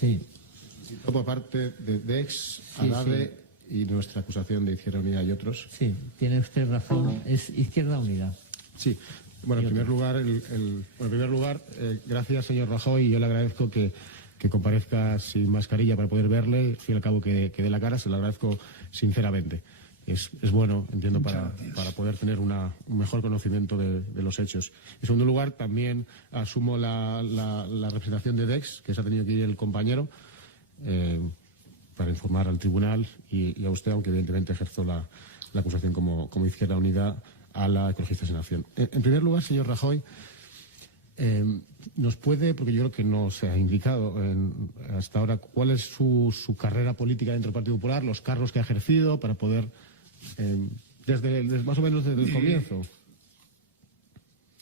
Sí. Por parte de DEX, ADADE y nuestra acusación de Izquierda Unida y otros. Sí, tiene usted razón. Es Izquierda Unida. Sí. Bueno, en primer lugar, gracias, señor Rajoy. Yo le agradezco que comparezca sin mascarilla para poder verle. Al fin y al cabo, que dé la cara. Se lo agradezco sinceramente. Es bueno, entiendo, para poder tener un mejor conocimiento de los hechos. En segundo lugar, también asumo la representación de DEX, que se ha tenido que ir el compañero, para informar al tribunal y a usted, aunque evidentemente ejerzo la acusación como Izquierda Unida a la Ecologistas en Acción. En primer lugar, señor Rajoy, nos puede, porque yo creo que no se ha indicado hasta ahora, cuál es su carrera política dentro del Partido Popular, los cargos que ha ejercido para poder, desde más o menos desde el comienzo.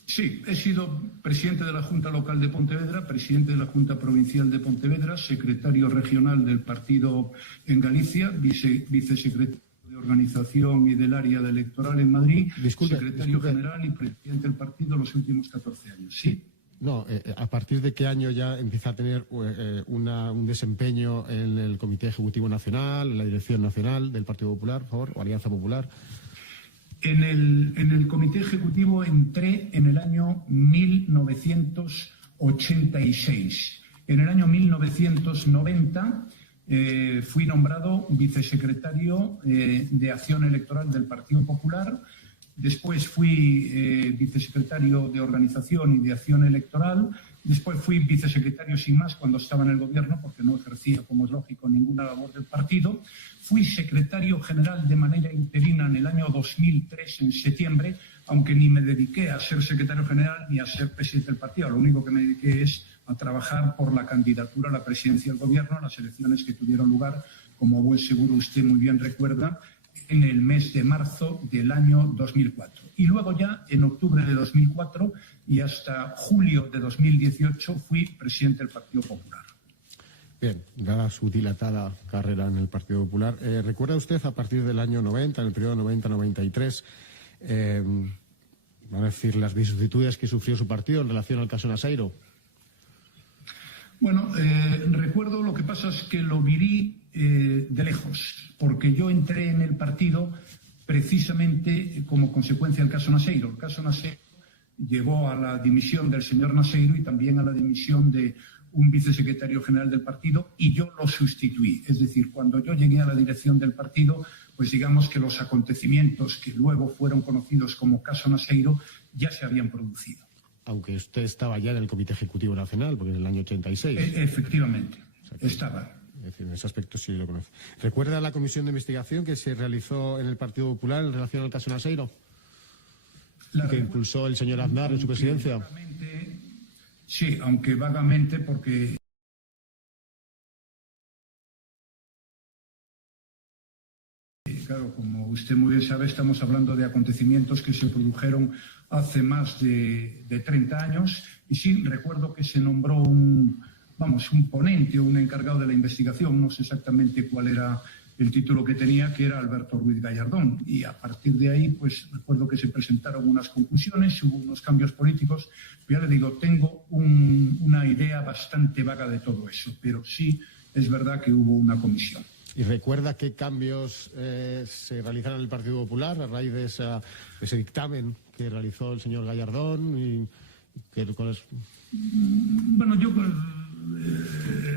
Sí, he sido presidente de la Junta Local de Pontevedra, presidente de la Junta Provincial de Pontevedra, secretario regional del partido en Galicia, vicesecretario de Organización y del área electoral en Madrid, secretario general y presidente del partido los últimos 14 años. ¿Sí? No, ¿a partir de qué año ya empieza a tener un desempeño en el Comité Ejecutivo Nacional, en la Dirección Nacional del Partido Popular, por favor, o Alianza Popular? En el Comité Ejecutivo entré en el año 1986. En el año 1990 fui nombrado vicesecretario de Acción Electoral del Partido Popular. Después fui vicesecretario de Organización y de Acción Electoral. Después fui vicesecretario sin más cuando estaba en el gobierno, porque no ejercía, como es lógico, ninguna labor del partido. Fui secretario general de manera interina en el año 2003, en septiembre, aunque ni me dediqué a ser secretario general ni a ser presidente del partido. Lo único que me dediqué es a trabajar por la candidatura a la presidencia del gobierno en las elecciones que tuvieron lugar, como buen seguro usted muy bien recuerda, en el mes de marzo del año 2004. Y luego ya, en octubre de 2004 y hasta julio de 2018, fui presidente del Partido Popular. Bien, dada su dilatada carrera en el Partido Popular, ¿recuerda usted a partir del año 90, en el periodo 90-93, van a decir, las vicisitudes que sufrió su partido en relación al caso Naseiro? Bueno, recuerdo, lo que pasa es que lo viví de lejos, porque yo entré en el partido precisamente como consecuencia del caso Naseiro. El caso Naseiro llevó a la dimisión del señor Naseiro y también a la dimisión de un vicesecretario general del partido, y yo lo sustituí. Es decir, cuando yo llegué a la dirección del partido, pues digamos que los acontecimientos que luego fueron conocidos como caso Naseiro ya se habían producido. Aunque usted estaba ya en el Comité Ejecutivo Nacional, porque en el año 86. Efectivamente, estaba. Es decir, en ese aspecto sí lo conoce. ¿Recuerda la comisión de investigación que se realizó en el Partido Popular en relación al caso Naseiro? Que impulsó el señor Aznar en su presidencia. Sí, aunque vagamente, porque claro, como usted muy bien sabe, estamos hablando de acontecimientos que se produjeron hace más de 30 años, y sí, recuerdo que se nombró un ponente o un encargado de la investigación, no sé exactamente cuál era el título que tenía, que era Alberto Ruiz Gallardón, y a partir de ahí, pues recuerdo que se presentaron unas conclusiones, hubo unos cambios políticos. Ya le digo, tengo una idea bastante vaga de todo eso, pero sí es verdad que hubo una comisión. ¿Y recuerda qué cambios se realizaron en el Partido Popular a raíz de ese dictamen que realizó el señor Gallardón? Bueno, yo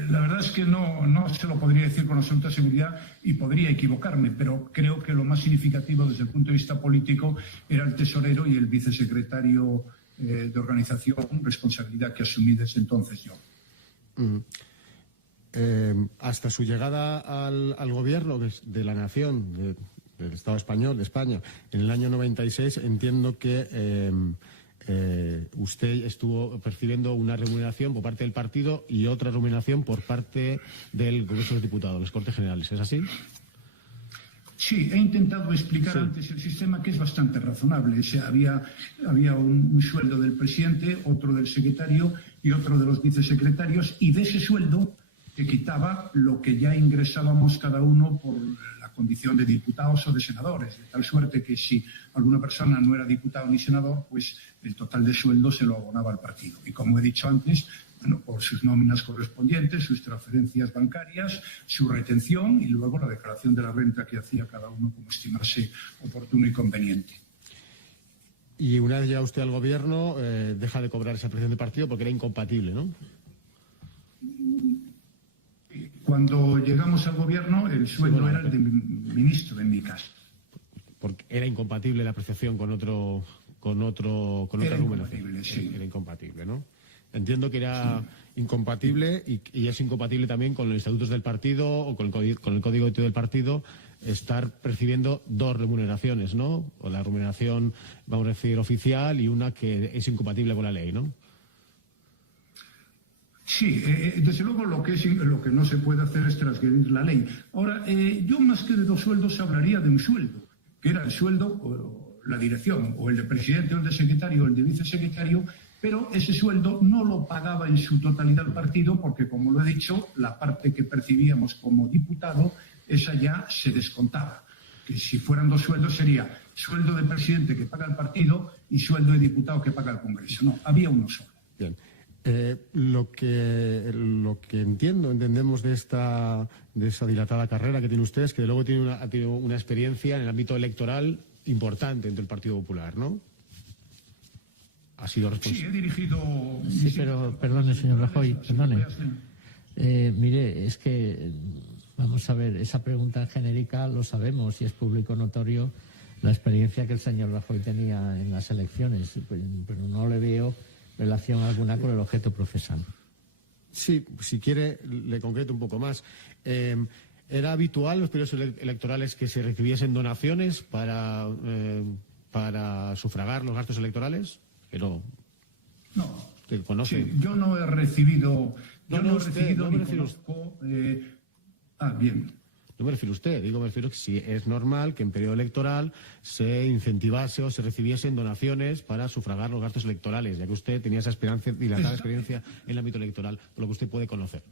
la verdad es que no se lo podría decir con absoluta seguridad y podría equivocarme, pero creo que lo más significativo desde el punto de vista político era el tesorero y el vicesecretario de Organización, responsabilidad que asumí desde entonces yo. Hasta su llegada al gobierno de la nación, del Estado español, de España, en el año 96, entiendo que usted estuvo percibiendo una remuneración por parte del partido y otra remuneración por parte del Congreso de los Diputados, las Cortes Generales. ¿Es así? Sí, he intentado explicar antes el sistema, que es bastante razonable. O sea, había un sueldo del presidente, otro del secretario y otro de los vicesecretarios, y de ese sueldo se quitaba lo que ya ingresábamos cada uno por la condición de diputados o de senadores, de tal suerte que si alguna persona no era diputado ni senador, pues el total de sueldo se lo abonaba al partido. Y como he dicho antes, bueno, por sus nóminas correspondientes, sus transferencias bancarias, su retención y luego la declaración de la renta que hacía cada uno como estimase oportuno y conveniente. Y una vez llega usted al gobierno, deja de cobrar esa prestación de partido porque era incompatible, ¿no? Cuando llegamos al gobierno, el sueldo era el de ministro, en mi caso. Porque era incompatible la apreciación con otra remuneración. Sí. Era incompatible, ¿no? Entiendo que era incompatible y es incompatible también con los estatutos del partido o con el código ético del partido estar percibiendo dos remuneraciones, ¿no? O la remuneración, vamos a decir, oficial y una que es incompatible con la ley, ¿no? Sí, desde luego lo que no se puede hacer es transgredir la ley. Ahora, yo más que de dos sueldos hablaría de un sueldo, que era el sueldo o la dirección, o el de presidente o el de secretario o el de vicesecretario, pero ese sueldo no lo pagaba en su totalidad el partido porque, como lo he dicho, la parte que percibíamos como diputado, esa ya se descontaba. Que si fueran dos sueldos sería sueldo de presidente que paga el partido y sueldo de diputado que paga el Congreso. No, había uno solo. Bien. Lo que entendemos de esa dilatada carrera que tiene usted es que luego ha tenido una experiencia en el ámbito electoral importante dentro del Partido Popular, ¿no? Ha sido responsable. Sí, he dirigido... Sí, pero perdone, señor Rajoy, perdone. Mire, es que, vamos a ver, esa pregunta genérica lo sabemos y es público notorio la experiencia que el señor Rajoy tenía en las elecciones, pero no le veo relación alguna con el objeto procesal. Sí, si quiere, le concreto un poco más. ¿Era habitual en los periodos electorales que se recibiesen donaciones para sufragar los gastos electorales? Pero no. ¿Usted conoce? Sí, yo no he recibido... No me refiero bien. No me refiero a usted, me refiero a que si es normal que en periodo electoral se incentivase o se recibiesen donaciones para sufragar los gastos electorales, ya que usted tenía esa dilatada experiencia en el ámbito electoral, por lo que usted puede conocer.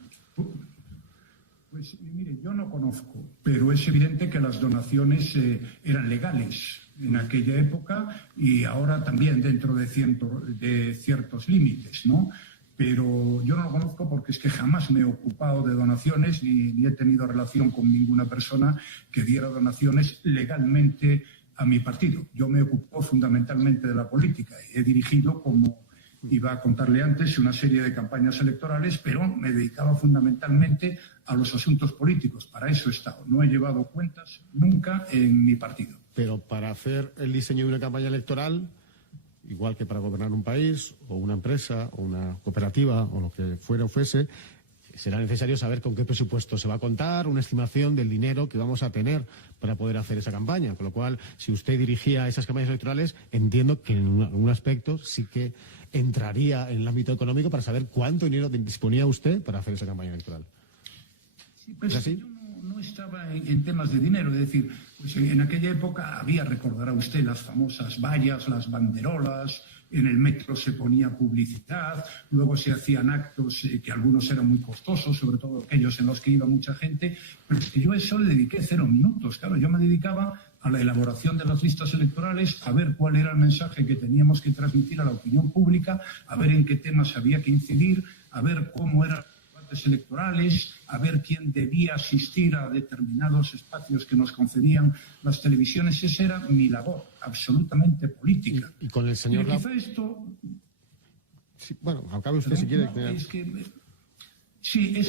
Pues mire, yo no conozco, pero es evidente que las donaciones eran legales en aquella época y ahora también dentro de ciertos límites, ¿no? Pero yo no lo conozco porque es que jamás me he ocupado de donaciones ni he tenido relación con ninguna persona que diera donaciones legalmente a mi partido. Yo me ocupo fundamentalmente de la política y he dirigido, como iba a contarle antes, una serie de campañas electorales, pero me dedicaba fundamentalmente a los asuntos políticos. Para eso he estado. No he llevado cuentas nunca en mi partido. Pero para hacer el diseño de una campaña electoral, igual que para gobernar un país o una empresa o una cooperativa o lo que fuera o fuese, será necesario saber con qué presupuesto se va a contar, una estimación del dinero que vamos a tener para poder hacer esa campaña. Con lo cual, si usted dirigía esas campañas electorales, entiendo que en algún aspecto sí que entraría en el ámbito económico para saber cuánto dinero disponía usted para hacer esa campaña electoral. Sí, pues ¿es así? Yo no estaba en temas de dinero, es decir, pues en aquella época había, recordará usted, las famosas vallas, las banderolas, en el metro se ponía publicidad, luego se hacían actos que algunos eran muy costosos, sobre todo aquellos en los que iba mucha gente, pero es que yo a eso le dediqué 0 minutos, claro, yo me dedicaba a la elaboración de las listas electorales, a ver cuál era el mensaje que teníamos que transmitir a la opinión pública, a ver en qué temas había que incidir, a ver cómo eran electorales, a ver quién debía asistir a determinados espacios que nos concedían las televisiones. Esa era mi labor, absolutamente política. Y con el señor... Pero quizá esto... Sí, bueno, acabe usted si quiere. Es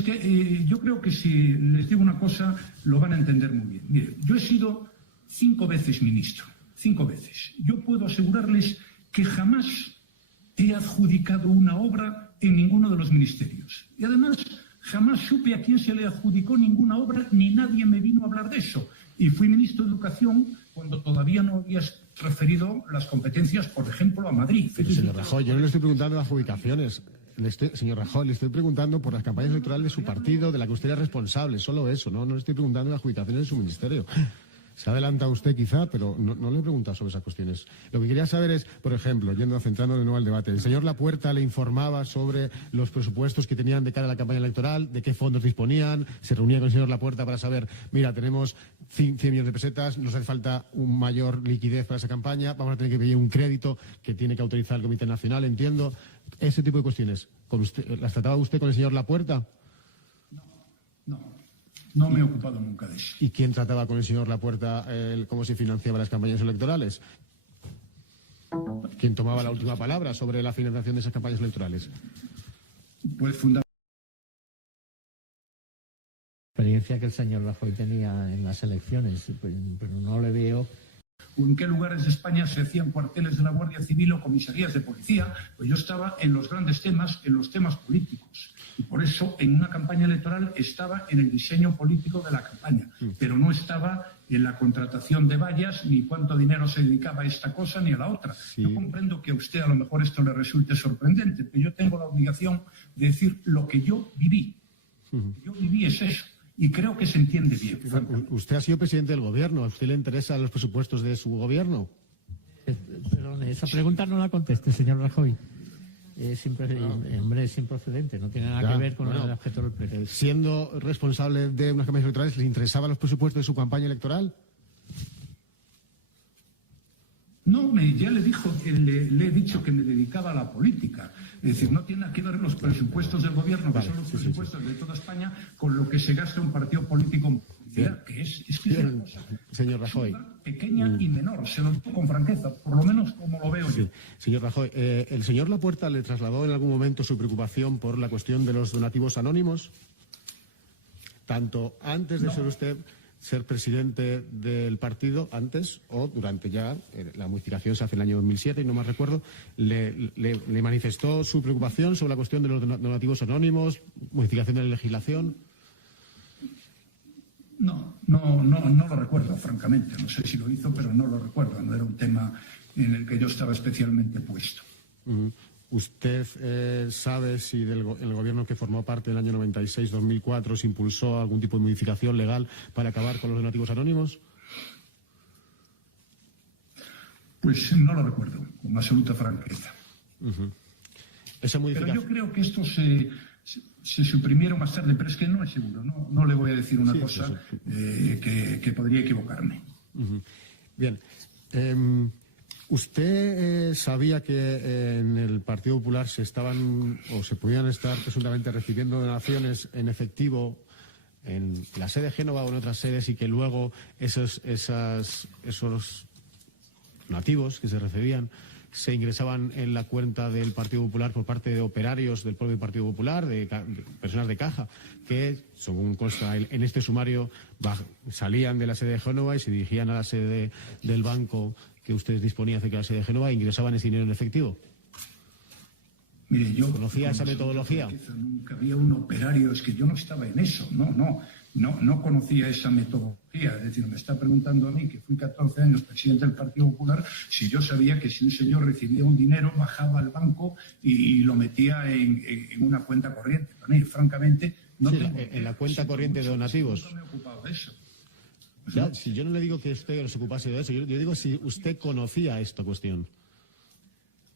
que yo creo que si les digo una cosa, lo van a entender muy bien. Mire, yo he sido 5 veces ministro, 5 veces. Yo puedo asegurarles que jamás he adjudicado una obra en ninguno de los ministerios. Y además, jamás supe a quién se le adjudicó ninguna obra, ni nadie me vino a hablar de eso. Y fui ministro de Educación cuando todavía no habías transferido las competencias, por ejemplo, a Madrid. Pero, señor Rajoy, yo no le estoy preguntando de adjudicaciones. Señor Rajoy, le estoy preguntando por las campañas electorales de su partido, de la que usted es responsable. Solo eso, ¿no? No le estoy preguntando de adjudicaciones de su ministerio. Se ha adelantado usted quizá, pero no le he preguntado sobre esas cuestiones. Lo que quería saber es, por ejemplo, centrando de nuevo al debate, ¿el señor Lapuerta le informaba sobre los presupuestos que tenían de cara a la campaña electoral, de qué fondos disponían? ¿Se reunía con el señor Lapuerta para saber, mira, tenemos 100 millones de pesetas, nos hace falta un mayor liquidez para esa campaña, vamos a tener que pedir un crédito que tiene que autorizar el Comité Nacional, entiendo? Ese tipo de cuestiones, ¿las trataba usted con el señor Lapuerta? No me he ocupado nunca de eso. ¿Y quién trataba con el señor Lapuerta cómo se financiaban las campañas electorales? ¿Quién tomaba la última palabra sobre la financiación de esas campañas electorales? Pues la experiencia que el señor Rajoy tenía en las elecciones, pero no le veo. ¿En qué lugares de España se hacían cuarteles de la Guardia Civil o comisarías de policía? Pues yo estaba en los grandes temas, en los temas políticos. Y por eso, en una campaña electoral, estaba en el diseño político de la campaña, pero no estaba en la contratación de vallas, ni cuánto dinero se dedicaba a esta cosa ni a la otra. Sí. Yo comprendo que a usted a lo mejor esto le resulte sorprendente, pero yo tengo la obligación de decir lo que yo viví. Yo viví es eso. Y creo que se entiende bien. Usted ha sido presidente del gobierno. ¿A usted le interesan los presupuestos de su gobierno? Perdón, esa pregunta no la conteste, señor Rajoy. Es improcedente, no tiene nada que ver con el objeto del pleno. Siendo responsable de unas campañas electorales, ¿le interesaban los presupuestos de su campaña electoral? No, ya le he dicho que me dedicaba a la política. Es decir, no tiene que ver los presupuestos del gobierno, que son los presupuestos de toda España, con lo que se gasta un partido político, que es una cosa, señor Rajoy, pequeña y menor. Se lo digo con franqueza, por lo menos como lo veo yo. Señor Rajoy, ¿el señor Lapuerta le trasladó en algún momento su preocupación por la cuestión de los donativos anónimos? Tanto antes de ser usted ser presidente del partido, antes o durante ya, la modificación se hace en el año 2007 y no más recuerdo, le manifestó su preocupación sobre la cuestión de los donativos anónimos, modificación de la legislación. No lo recuerdo, francamente. No sé si lo hizo, pero no lo recuerdo. No era un tema en el que yo estaba especialmente puesto. ¿Usted sabe si en el gobierno que formó parte del año 96-2004 se impulsó algún tipo de modificación legal para acabar con los donativos anónimos? Pues no lo recuerdo, con absoluta franqueza. Esa modificación... Pero yo creo que estos se suprimieron más tarde, pero es que no es seguro. No le voy a decir una cosa que podría equivocarme. Bien. ¿Usted sabía que en el Partido Popular se podían estar presuntamente recibiendo donaciones en efectivo en la sede de Génova o en otras sedes y que luego esos donativos que se recibían se ingresaban en la cuenta del Partido Popular por parte de operarios del propio Partido Popular, de personas de caja, que, según consta en este sumario, salían de la sede de Génova y se dirigían a la sede del banco que ustedes disponían cerca de la sede de Génova e ingresaban ese dinero en efectivo? Mire, yo ¿conocía esa metodología? Nunca había un operario, es que yo no estaba en eso, no conocía esa metodología. Es decir, me está preguntando a mí, que fui 14 años presidente del Partido Popular, si yo sabía que si un señor recibía un dinero, bajaba al banco y lo metía en una cuenta corriente. Pero, francamente, no tengo... En la cuenta corriente de donativos. No me he ocupado de eso. Si yo no le digo que usted se ocupase de eso, yo digo si usted conocía esta cuestión.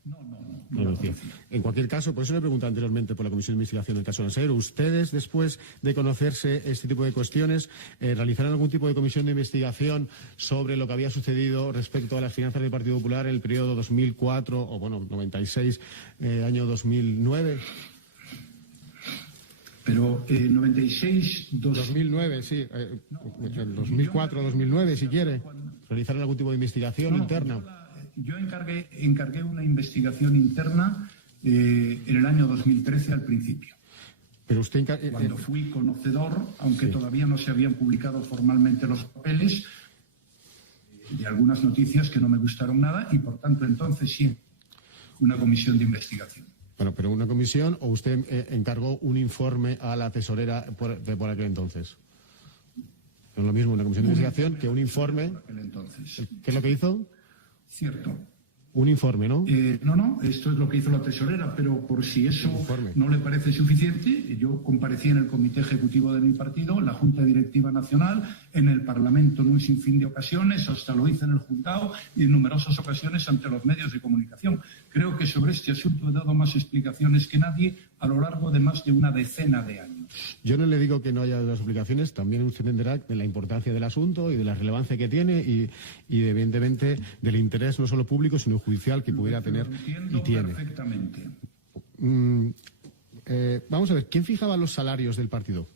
No conocía. En cualquier caso, por eso le pregunté anteriormente por la Comisión de Investigación del caso Naseiro. ¿Ustedes, después de conocerse este tipo de cuestiones, realizaron algún tipo de comisión de investigación sobre lo que había sucedido respecto a las finanzas del Partido Popular en el periodo 2004 o, 96, año 2009? Pero 2009, sí. El 2004-2009, si quiere. ¿Realizaron algún tipo de investigación interna? Yo encargué una investigación interna en el año 2013 al principio. Pero usted cuando fui conocedor, aunque todavía no se habían publicado formalmente los papeles, de algunas noticias que no me gustaron nada y, por tanto, entonces sí, una comisión de investigación. Bueno, pero una comisión, o usted encargó un informe a la tesorera por aquel entonces. No es lo mismo una comisión de investigación que un informe. Por aquel entonces. ¿Qué es lo que hizo? Cierto. Un informe, ¿no? No, esto es lo que hizo la tesorera, pero por si eso no le parece suficiente, yo comparecí en el comité ejecutivo de mi partido, en la Junta Directiva Nacional, en el Parlamento en un sinfín de ocasiones, hasta lo hice en el Juntado y en numerosas ocasiones ante los medios de comunicación. Creo que sobre este asunto he dado más explicaciones que nadie a lo largo de más de una decena de años. Yo no le digo que no haya dado las explicaciones, también usted entenderá de la importancia del asunto y de la relevancia que tiene y evidentemente del interés no solo público sino judicial que pudiera tener y tiene. Perfectamente. Vamos a ver, ¿quién fijaba los salarios del partido?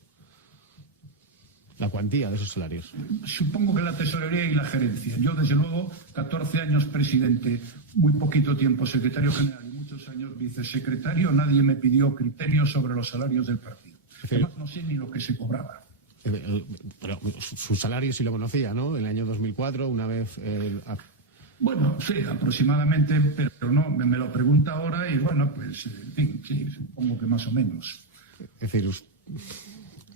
La cuantía de esos salarios. Supongo que la tesorería y la gerencia. Yo, desde luego, 14 años presidente, muy poquito tiempo secretario general y muchos años vicesecretario, nadie me pidió criterios sobre los salarios del partido. Además, no sé ni lo que se cobraba. Pero su salario sí lo conocía, ¿no? En el año 2004, una vez... Bueno, sí, aproximadamente, pero no, me lo pregunta ahora y bueno, pues, en fin, sí, supongo que más o menos. Es decir,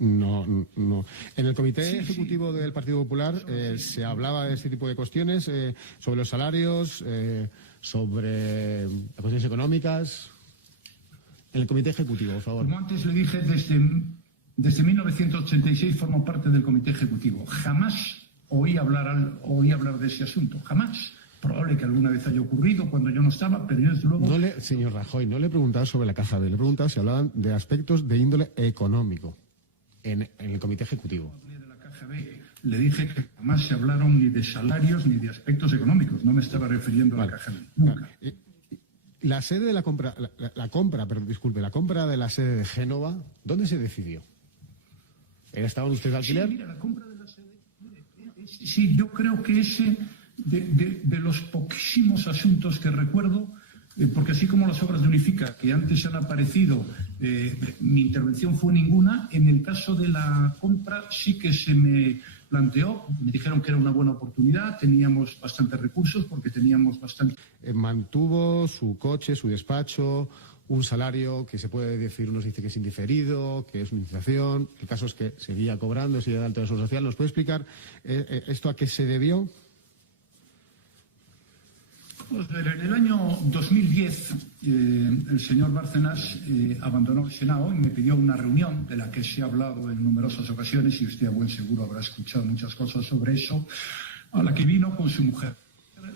no. En el Comité Ejecutivo del Partido Popular se hablaba de este tipo de cuestiones, sobre los salarios, sobre las cuestiones económicas. En el Comité Ejecutivo, por favor. Como antes le dije, desde 1986 formo parte del Comité Ejecutivo. Jamás oí hablar de ese asunto, jamás. Probable que alguna vez haya ocurrido cuando yo no estaba, pero yo desde luego... Señor Rajoy, no le he preguntado sobre la Caja B, le he preguntado si hablaban de aspectos de índole económico en el Comité Ejecutivo. De la Caja B, le dije que jamás se hablaron ni de salarios ni de aspectos económicos, no me estaba refiriendo a la Caja B, nunca. La sede de la compra la compra de la sede de Génova, ¿dónde se decidió? ¿Estaban ustedes de alquiler? Sí, mira, la compra de la sede... Sí, yo creo que ese... De los poquísimos asuntos que recuerdo, porque así como las obras de Unifica, que antes han aparecido, mi intervención fue ninguna, en el caso de la compra sí que se me planteó, me dijeron que era una buena oportunidad, teníamos bastantes recursos porque teníamos bastante... Mantuvo su coche, su despacho, un salario que se puede decir, unos dice que es indiferido, que es una indemnización, el caso es que seguía cobrando, seguía de alta de seguridad social. ¿Nos puede explicar esto a qué se debió? Pues en el año 2010 el señor Bárcenas abandonó el Senado y me pidió una reunión de la que se ha hablado en numerosas ocasiones y usted a buen seguro habrá escuchado muchas cosas sobre eso, a la que vino con su mujer.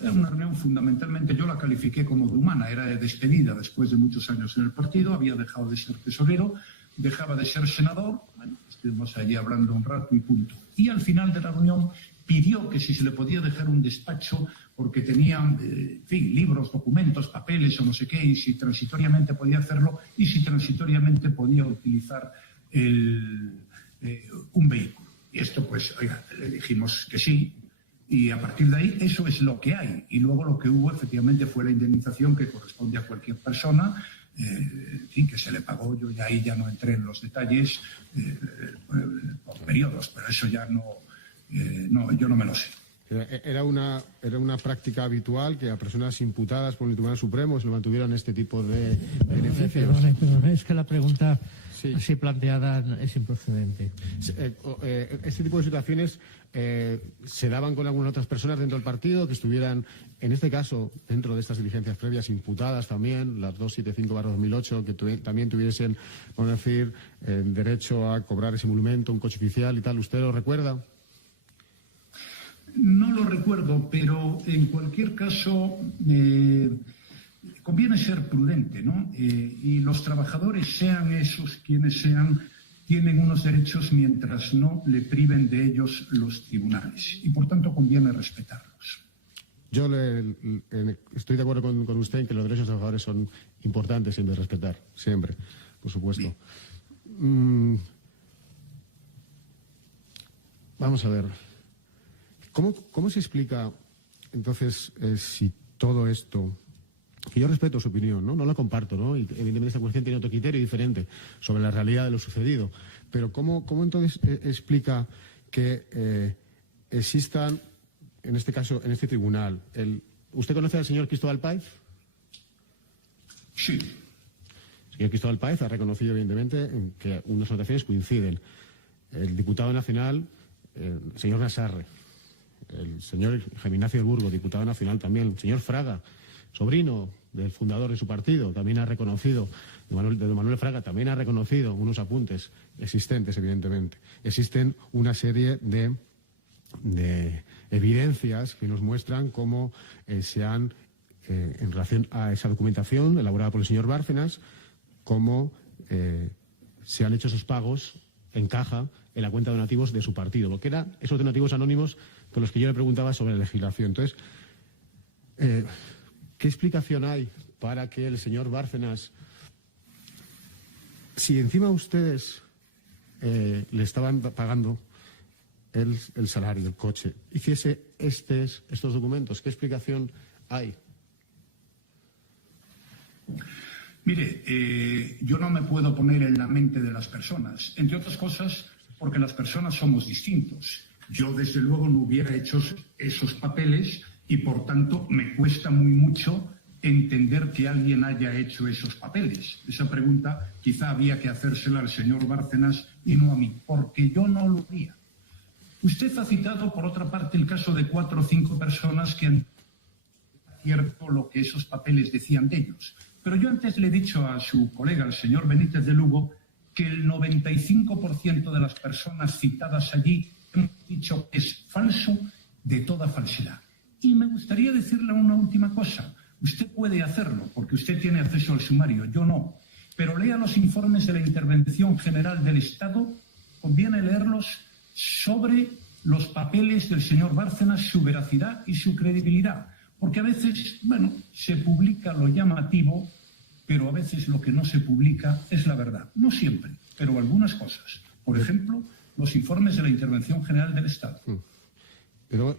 Era una reunión fundamentalmente, yo la califiqué como de humana, era de despedida después de muchos años en el partido, había dejado de ser tesorero, dejaba de ser senador, bueno, estuvimos allí hablando un rato y punto. Y al final de la reunión pidió que si se le podía dejar un despacho porque tenían, en fin, libros, documentos, papeles o no sé qué, y si transitoriamente podía hacerlo y si transitoriamente podía utilizar un vehículo. Y esto, pues, oiga, le dijimos que sí, y a partir de ahí eso es lo que hay. Y luego lo que hubo efectivamente fue la indemnización que corresponde a cualquier persona, en fin, que se le pagó. Yo ya ahí ya no entré en los detalles por periodos, pero eso ya yo no me lo sé. Era una práctica habitual que a personas imputadas por el Tribunal Supremo se le mantuvieran este tipo de beneficios. Perdone, es que la pregunta así planteada es improcedente. Este tipo de situaciones se daban con algunas otras personas dentro del partido que estuvieran, en este caso, dentro de estas diligencias previas, imputadas también, las 275/2008, que también tuviesen, vamos a decir, derecho a cobrar ese emolumento, un coche oficial y tal. ¿Usted lo recuerda? No lo recuerdo, pero en cualquier caso conviene ser prudente, ¿no? Y los trabajadores, sean esos quienes sean, tienen unos derechos mientras no le priven de ellos los tribunales. Y por tanto conviene respetarlos. Yo estoy de acuerdo con usted en que los derechos de los trabajadores son importantes siempre respetar, siempre, por supuesto. Vamos a ver. ¿Cómo se explica, entonces, si todo esto, que yo respeto su opinión, no la comparto, ¿no? Y evidentemente esta cuestión tiene otro criterio diferente sobre la realidad de lo sucedido, pero ¿cómo entonces explica que existan, en este caso, en este tribunal, ¿usted conoce al señor Cristóbal Páez? Sí. El señor Cristóbal Páez ha reconocido, evidentemente, que unas anotaciones coinciden. El diputado nacional, el señor Nasarre, el señor Jaime Ignacio del Burgo, diputado nacional también, el señor Fraga, sobrino del fundador de su partido, también ha reconocido, de Manuel Fraga, también ha reconocido unos apuntes existentes, evidentemente. Existen una serie de evidencias que nos muestran cómo se han, en relación a esa documentación elaborada por el señor Bárcenas, cómo se han hecho esos pagos en caja en la cuenta de donativos de su partido, porque eran esos donativos anónimos con los que yo le preguntaba sobre la legislación. Entonces, ¿qué explicación hay para que el señor Bárcenas, si encima ustedes le estaban pagando el salario, el coche, hiciese estos documentos? ¿Qué explicación hay? Mire, yo no me puedo poner en la mente de las personas, entre otras cosas porque las personas somos distintos. Yo, desde luego, no hubiera hecho esos papeles y, por tanto, me cuesta muy mucho entender que alguien haya hecho esos papeles. Esa pregunta quizá había que hacérsela al señor Bárcenas y no a mí, porque yo no lo haría. Usted ha citado, por otra parte, el caso de 4 o 5 personas que han cierto lo que esos papeles decían de ellos. Pero yo antes le he dicho a su colega, el señor Benítez de Lugo, que el 95% de las personas citadas allí hemos dicho que es falso de toda falsedad. Y me gustaría decirle una última cosa. Usted puede hacerlo, porque usted tiene acceso al sumario, yo no. Pero lea los informes de la Intervención General del Estado, conviene leerlos, sobre los papeles del señor Bárcenas, su veracidad y su credibilidad. Porque a veces, bueno, se publica lo llamativo, pero a veces lo que no se publica es la verdad. No siempre, pero algunas cosas. Por ejemplo, los informes de la Intervención General del Estado. Pero,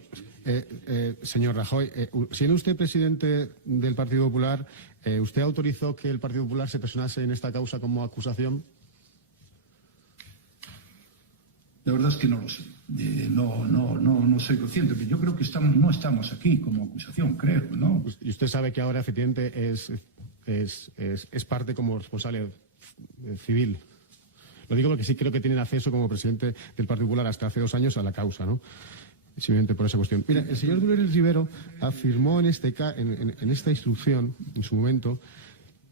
señor Rajoy, siendo usted presidente del Partido Popular, ¿usted autorizó que el Partido Popular se personase en esta causa como acusación? La verdad es que no lo sé. No soy consciente. Pero yo creo que no estamos aquí como acusación, creo, ¿no? Y usted sabe que ahora, efectivamente, es parte como responsable civil. Lo digo porque sí creo que tienen acceso como presidente del Partido Popular hasta hace 2 años a la causa, ¿no? Simplemente por esa cuestión. Mira, el señor Dolores Rivero afirmó en esta instrucción, en su momento,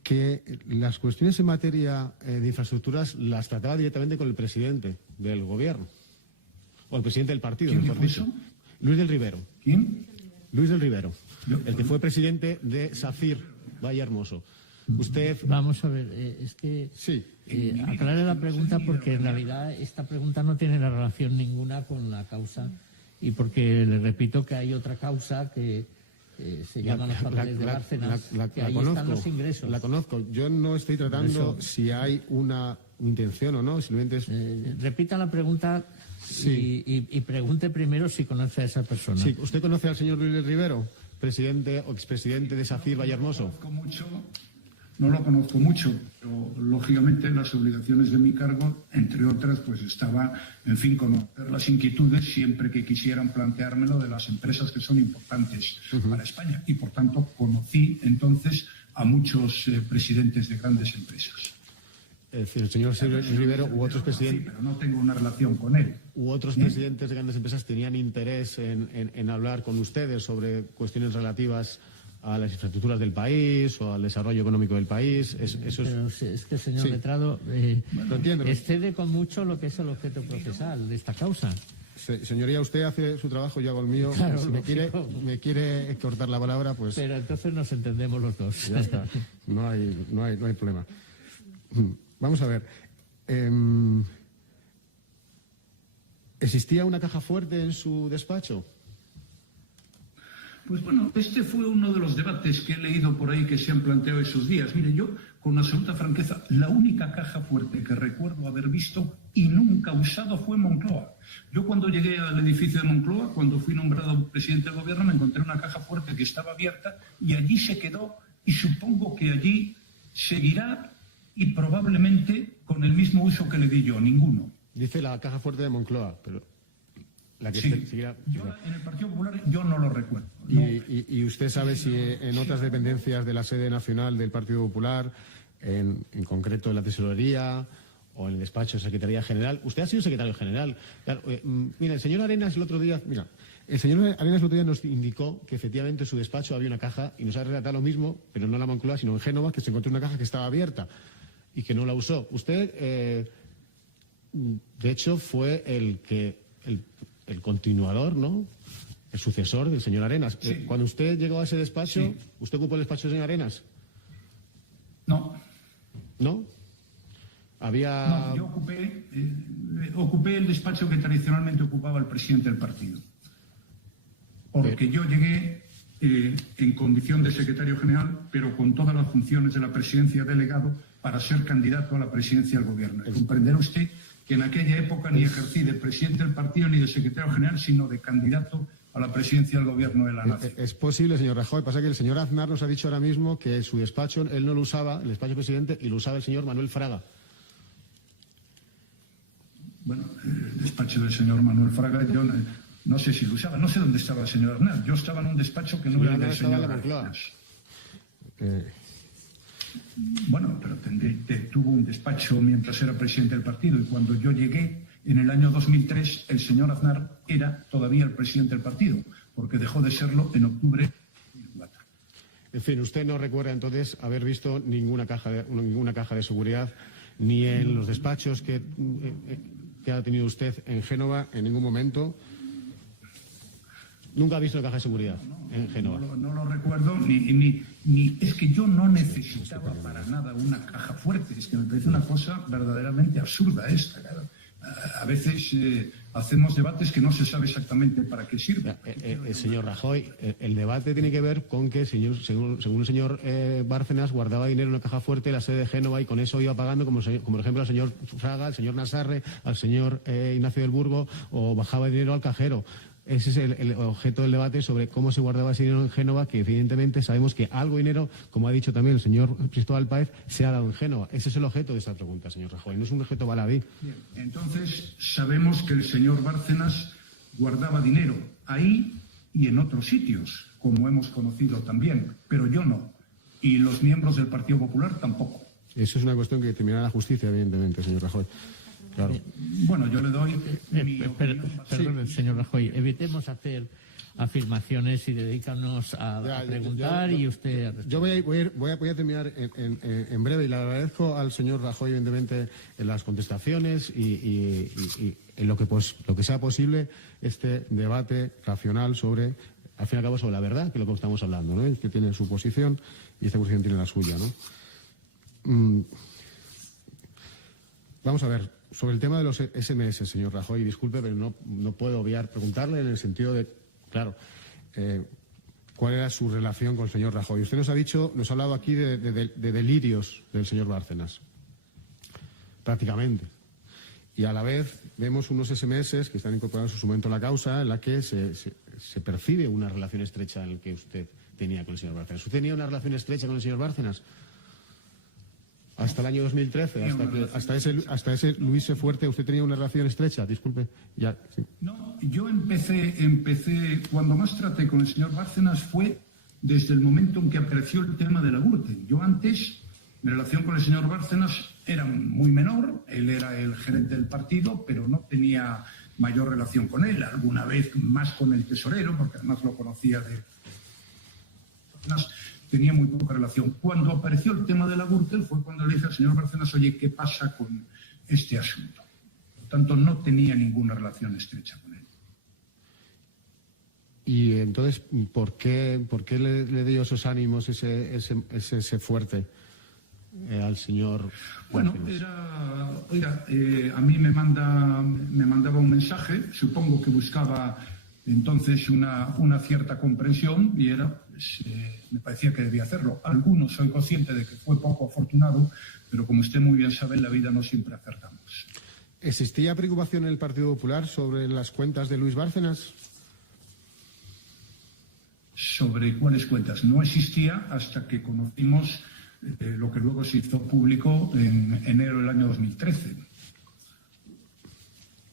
que las cuestiones en materia de infraestructuras las trataba directamente con el presidente del gobierno, o el presidente del partido, ¿Quién mejor dijo dicho. eso? Luis del Rivero. ¿Quién? Luis del Rivero, el que fue presidente de SACIR, Valle Hermoso. Usted... Vamos a ver, es que Sí. aclare la pregunta porque en realidad esta pregunta no tiene relación ninguna con la causa y porque le repito que hay otra causa que se llama los papeles de Bárcenas, que ahí están los ingresos. La conozco. Yo no estoy tratando si hay una intención o no, simplemente es... repita la pregunta y pregunte primero si conoce a esa persona. Sí, ¿usted conoce al señor Luis del Rivero, presidente o expresidente de SACIR Valle Hermoso? No lo conozco mucho, pero lógicamente las obligaciones de mi cargo, entre otras, pues estaba, en fin, conocer las inquietudes siempre que quisieran planteármelo de las empresas que son importantes para España. Y, por tanto, conocí entonces a muchos presidentes de grandes empresas. Es decir, el señor Rivero u otros presidentes... Sí, pero no tengo una relación con él. U otros presidentes de grandes empresas tenían interés en hablar con ustedes sobre cuestiones relativas a las infraestructuras del país o al desarrollo económico del país. Pero es que, señor letrado, lo entiendo. excede con mucho lo que es el objeto procesal de esta causa. Señoría, usted hace su trabajo, yo hago el mío. Claro, si me quiere cortar la palabra, pues... Pero entonces nos entendemos los dos. Ya está. No hay problema. Vamos a ver. ¿Existía una caja fuerte en su despacho? Pues bueno, este fue uno de los debates que he leído por ahí que se han planteado esos días. Mire, yo, con absoluta franqueza, la única caja fuerte que recuerdo haber visto y nunca usado fue en Moncloa. Yo cuando llegué al edificio de Moncloa, cuando fui nombrado presidente del gobierno, me encontré una caja fuerte que estaba abierta y allí se quedó y supongo que allí seguirá y probablemente con el mismo uso que le di yo, ninguno. Dice la caja fuerte de Moncloa, pero... La que Sí. seguirá... Yo, en el Partido Popular yo no lo recuerdo. ¿Y usted sabe si en otras dependencias de la sede nacional del Partido Popular, en concreto en la Tesorería o en el despacho de Secretaría General? Usted ha sido secretario general. Claro, mira, el señor Arenas el otro día... Mira, El señor Arenas el otro día nos indicó que efectivamente en su despacho había una caja, y nos ha relatado lo mismo, pero no en la Moncloa, sino en Génova, que se encontró una caja que estaba abierta y que no la usó. Usted, de hecho, fue el continuador, ¿no?, el sucesor del señor Arenas. Sí. Cuando usted llegó a ese despacho, Sí. ¿usted ocupó el despacho del señor Arenas? No. ¿No? Había... No, yo ocupé el despacho que tradicionalmente ocupaba el presidente del partido. Porque yo llegué en condición de secretario general, pero con todas las funciones de la presidencia delegado para ser candidato a la presidencia del gobierno. Comprenderá usted que en aquella época ni ejercí de presidente del partido ni de secretario general, sino de candidato a la presidencia del gobierno de la nación. Es posible, señor Rajoy. Pasa que el señor Aznar nos ha dicho ahora mismo que su despacho, él no lo usaba, el despacho presidente, y lo usaba el señor Manuel Fraga. Bueno, el despacho del señor Manuel Fraga, yo no sé si lo usaba, no sé dónde estaba el señor Aznar. Yo estaba en un despacho que no era del señor Aznar. Bueno, pero tuvo un despacho mientras era presidente del partido, y cuando yo llegué en el año 2003, el señor Aznar era todavía el presidente del partido, porque dejó de serlo en octubre de 2004. En fin, usted no recuerda entonces haber visto ninguna caja de seguridad, ni en los despachos que ha tenido usted en Génova en ningún momento. Nunca ha visto una caja de seguridad en Génova. No lo recuerdo, ni es que yo no necesitaba para nada una caja fuerte. Es que me parece una cosa verdaderamente absurda esta, claro. A veces hacemos debates que no se sabe exactamente para qué sirve. Señor Rajoy, el debate tiene que ver con que, según el señor Bárcenas, guardaba dinero en una caja fuerte en la sede de Génova y con eso iba pagando, como por ejemplo al señor Fraga, al señor Nassarre, al señor Ignacio del Burgo, o bajaba dinero al cajero. Ese es el objeto del debate sobre cómo se guardaba ese dinero en Génova, que evidentemente sabemos que algo de dinero, como ha dicho también el señor Cristóbal Páez, se ha dado en Génova. Ese es el objeto de esta pregunta, señor Rajoy. No es un objeto baladí. Bien, entonces sabemos que el señor Bárcenas guardaba dinero ahí y en otros sitios, como hemos conocido también, pero yo no. Y los miembros del Partido Popular tampoco. Eso es una cuestión que determinará la justicia, evidentemente, señor Rajoy. Claro. Bueno, yo le doy mi opinión. Perdón, señor Rajoy, evitemos hacer afirmaciones y dedícanos a preguntar y usted a responder. Yo voy a terminar en breve, y le agradezco al señor Rajoy, evidentemente, en las contestaciones y en lo que sea posible este debate racional sobre, al fin y al cabo, sobre la verdad, que es lo que estamos hablando, ¿no? Es que tiene su posición y esta posición tiene la suya, ¿no? Vamos a ver. Sobre el tema de los SMS, señor Rajoy, disculpe, pero no puedo obviar preguntarle en el sentido de, claro, ¿cuál era su relación con el señor Rajoy? Usted nos ha hablado aquí de delirios del señor Bárcenas, prácticamente. Y a la vez vemos unos SMS que están incorporados en su momento a la causa, en la que se percibe una relación estrecha en la que usted tenía con el señor Bárcenas. ¿Usted tenía una relación estrecha con el señor Bárcenas? Hasta el año 2013, hasta ese Luis E. Fuerte, ¿usted tenía una relación estrecha? Disculpe. Ya, sí. No, yo empecé, cuando más traté con el señor Bárcenas fue desde el momento en que apareció el tema de la Gürtel. Yo antes, mi relación con el señor Bárcenas era muy menor, él era el gerente del partido, pero no tenía mayor relación con él, alguna vez más con el tesorero, porque además lo conocía de... Tenía muy poca relación. Cuando apareció el tema de la Gürtel fue cuando le dije al señor Bárcenas, oye, ¿qué pasa con este asunto? Por tanto, no tenía ninguna relación estrecha con él. Y entonces, ¿por qué le dio esos ánimos, ese fuerte al señor? Bueno, a mí me mandaba un mensaje, supongo que buscaba entonces una cierta comprensión y me parecía que debía hacerlo. Algunos soy consciente de que fue poco afortunado, pero como usted muy bien sabe, en la vida no siempre acertamos. ¿Existía preocupación en el Partido Popular sobre las cuentas de Luis Bárcenas? ¿Sobre cuáles cuentas? No existía hasta que conocimos lo que luego se hizo público en enero del año 2013.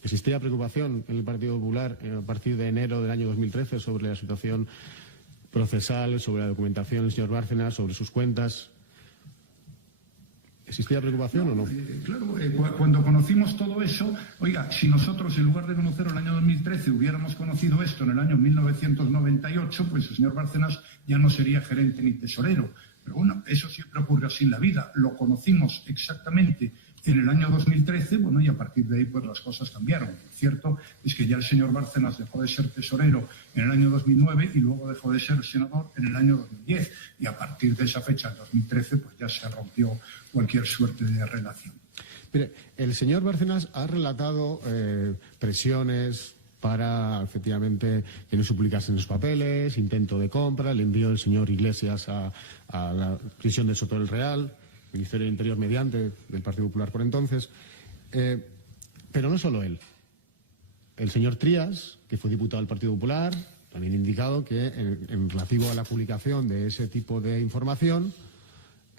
¿Existía preocupación en el Partido Popular a partir de enero del año 2013 sobre la situación procesal, sobre la documentación del señor Bárcenas, sobre sus cuentas? ¿Existía preocupación o no? Claro, cuando conocimos todo eso, oiga, si nosotros en lugar de conocerlo en el año 2013 hubiéramos conocido esto en el año 1998, pues el señor Bárcenas ya no sería gerente ni tesorero. Pero bueno, eso siempre ocurre así en la vida. Lo conocimos exactamente en el año 2013, bueno, y a partir de ahí pues las cosas cambiaron. Lo cierto es que ya el señor Bárcenas dejó de ser tesorero en el año 2009 y luego dejó de ser senador en el año 2010. Y a partir de esa fecha, en 2013, pues ya se rompió cualquier suerte de relación. Mire, el señor Bárcenas ha relatado presiones para, efectivamente, que no se publicasen los papeles, intento de compra, le envió el señor Iglesias a la prisión de Soto del Real, Ministerio del Interior mediante del Partido Popular por entonces. Pero no solo él. El señor Trías, que fue diputado del Partido Popular, también ha indicado que en relativo a la publicación de ese tipo de información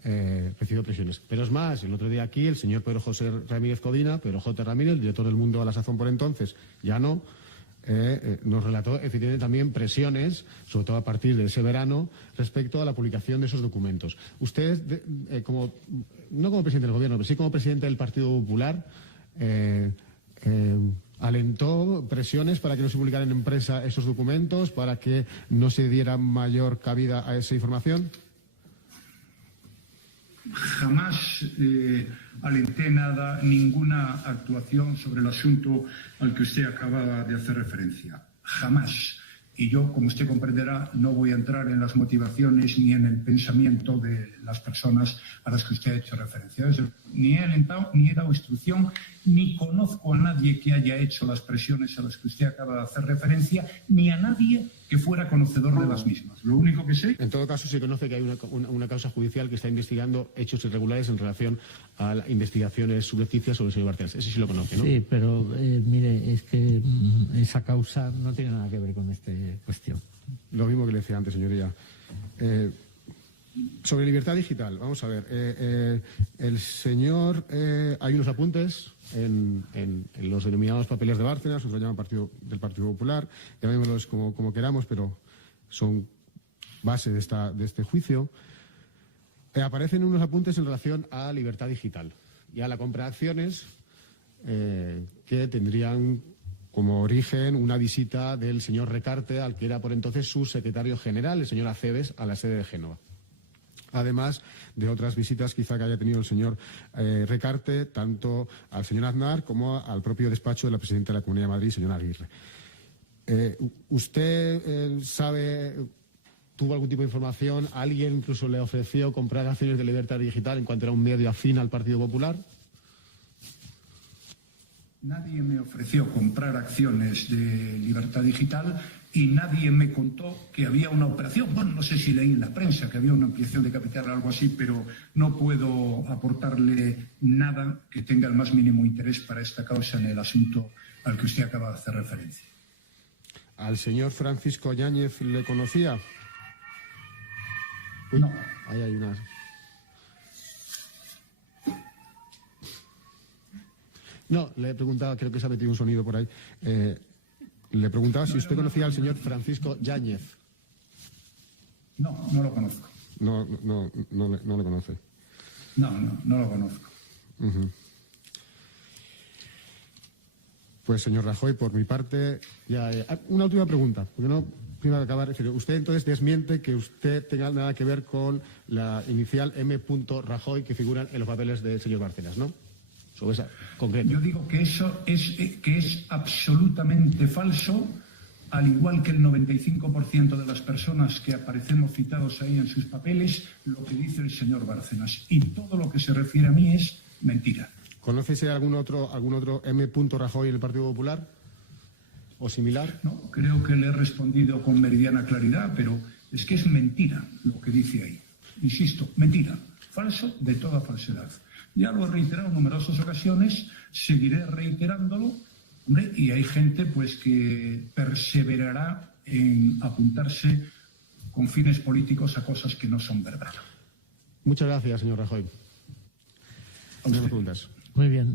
recibió presiones. Pero es más, el otro día aquí el señor Pedro José Ramírez Codina, Pedro J. Ramírez, el director del Mundo a la sazón por entonces, ya no, nos relató efectivamente también presiones, sobre todo a partir de ese verano, respecto a la publicación de esos documentos. Usted, no como presidente del Gobierno, pero sí como presidente del Partido Popular, alentó presiones para que no se publicaran en prensa esos documentos, para que no se diera mayor cabida a esa información. Jamás alenté ninguna actuación sobre el asunto al que usted acaba de hacer referencia. Jamás. Y yo, como usted comprenderá, no voy a entrar en las motivaciones ni en el pensamiento de las personas a las que usted ha hecho referencia. Ni he alentado, ni he dado instrucción, ni conozco a nadie que haya hecho las presiones a las que usted acaba de hacer referencia, ni a nadie que fuera conocedor de las mismas. Lo único que sé... En todo caso, se conoce que hay una causa judicial que está investigando hechos irregulares en relación a investigaciones subrepticias sobre el señor Bárcenas. Ese sí lo conoce, ¿no? Sí, pero mire, es que esa causa no tiene nada que ver con esta cuestión. Lo mismo que le decía antes, señoría. Sobre libertad digital, vamos a ver. El señor... hay unos apuntes en los denominados papeles de Bárcenas, nosotros lo llaman del Partido Popular, llamémoslos como queramos, pero son base de este juicio. Aparecen unos apuntes en relación a libertad digital y a la compra de acciones que tendrían como origen una visita del señor Recarte, al que era por entonces su secretario general, el señor Aceves, a la sede de Génova. Además de otras visitas quizá que haya tenido el señor Recarte, tanto al señor Aznar como al propio despacho de la presidenta de la Comunidad de Madrid, señora Aguirre. ¿Usted tuvo algún tipo de información? ¿Alguien incluso le ofreció comprar acciones de Libertad Digital en cuanto era un medio afín al Partido Popular? Nadie me ofreció comprar acciones de Libertad Digital y nadie me contó que había una operación. Bueno, no sé si leí en la prensa que había una ampliación de capital o algo así, pero no puedo aportarle nada que tenga el más mínimo interés para esta causa en el asunto al que usted acaba de hacer referencia. ¿Al señor Francisco Yáñez le conocía? Uy, no. Ahí hay unas... No, le he preguntado, creo que se ha metido un sonido por ahí. Le preguntaba si usted conocía al señor Francisco Yáñez. No, no lo conozco. No lo conoce. No lo conozco. Uh-huh. Pues, señor Rajoy, por mi parte, ya una última pregunta, porque no, primero de acabar, usted entonces desmiente que usted tenga nada que ver con la inicial M. Rajoy que figuran en los papeles del señor Bárcenas, ¿no? Sobre esa concreta. Yo digo que eso es absolutamente falso, al igual que el 95% de las personas que aparecemos citados ahí en sus papeles, lo que dice el señor Bárcenas. Y todo lo que se refiere a mí es mentira. ¿Conoce algún otro M. Rajoy en el Partido Popular? ¿O similar? No, creo que le he respondido con meridiana claridad, pero es que es mentira lo que dice ahí. Insisto, mentira. Falso de toda falsedad. Ya lo he reiterado en numerosas ocasiones, seguiré reiterándolo, hombre, y hay gente pues que perseverará en apuntarse con fines políticos a cosas que no son verdad. Muchas gracias, señor Rajoy. A usted. Preguntas. Muy bien.